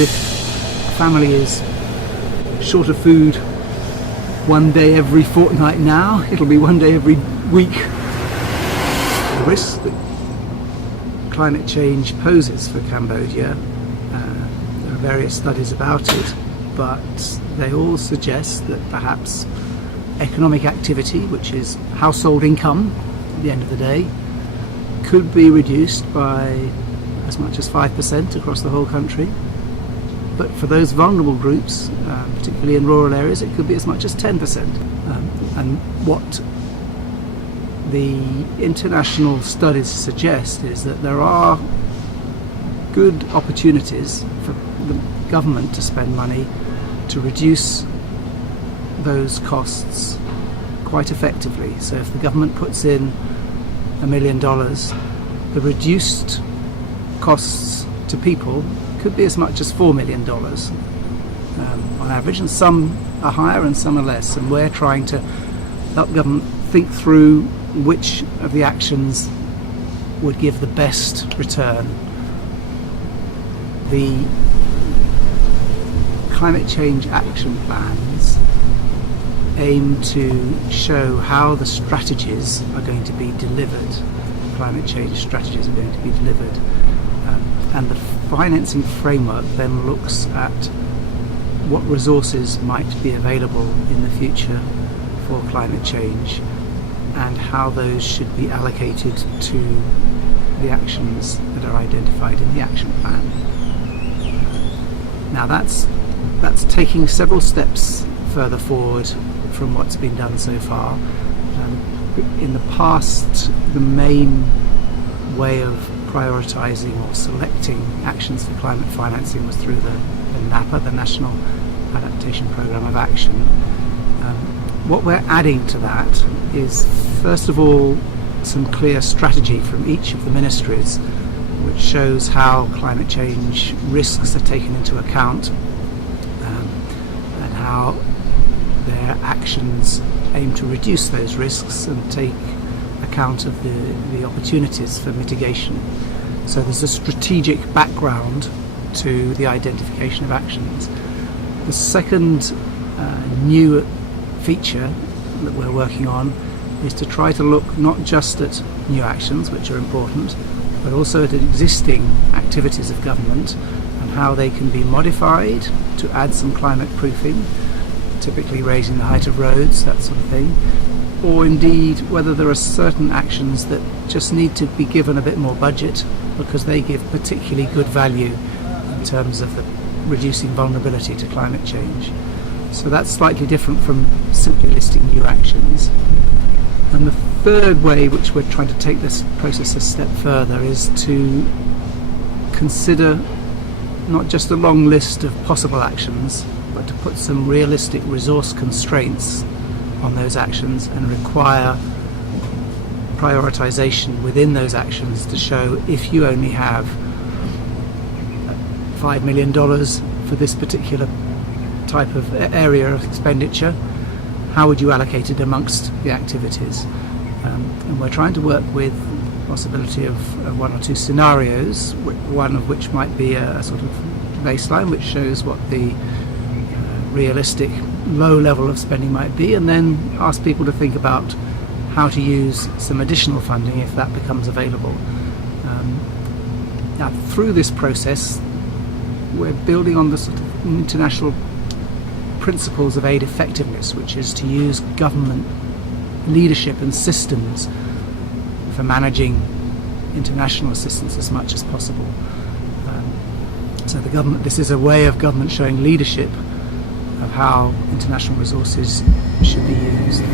If a family is short of food one day every fortnight now, it'll be one day every week. The risk that climate change poses for Cambodia, there are various studies about it, but they all suggest that perhaps economic activity, which is household income at the end of the day, could be reduced by as much as 5% across the whole country. But for those vulnerable groups, particularly in rural areas, it could be as much as 10%. And what the international studies suggest is that there are good opportunities for the government to spend money to reduce those costs quite effectively. So if the government puts in $1 million, the reduced costs to people could be as much as $4 million on average, and some are higher and some are less, and we're trying to help government think through which of the actions would give the best return. The climate change action plans aim to show how the strategies are going to be delivered. Climate change strategies are going to be delivered. And the financing framework then looks at what resources might be available in the future for climate change and how those should be allocated to the actions that are identified in the action plan. Now that's taking several steps further forward from what's been done so far. In the past, the main way of prioritising or selecting actions for climate financing was through the NAPA, the National Adaptation Programme of Action. What we're adding to that is, first of all, some clear strategy from each of the ministries which shows how climate change risks are taken into account and how their actions aim to reduce those risks and take account of the opportunities for mitigation. So there's a strategic background to the identification of actions. The second new feature that we're working on is to try to look not just at new actions, which are important, but also at existing activities of government and how they can be modified to add some climate proofing, typically raising the height of roads, that sort of thing, or indeed whether there are certain actions that just need to be given a bit more budget because they give particularly good value in terms of the reducing vulnerability to climate change. So that's slightly different from simply listing new actions. And the third way which we're trying to take this process a step further is to consider not just a long list of possible actions, but to put some realistic resource constraints on those actions and require prioritization within those actions to show if you only have $5 million for this particular type of area of expenditure, how would you allocate it amongst the activities? And we're trying to work with the possibility of one or two scenarios, one of which might be a sort of baseline which shows what the realistic low level of spending might be, and then ask people to think about how to use some additional funding if that becomes available. Now through this process we're building on the sort of international principles of aid effectiveness, which is to use government leadership and systems for managing international assistance as much as possible. So this is a way of government showing leadership of how international resources should be used.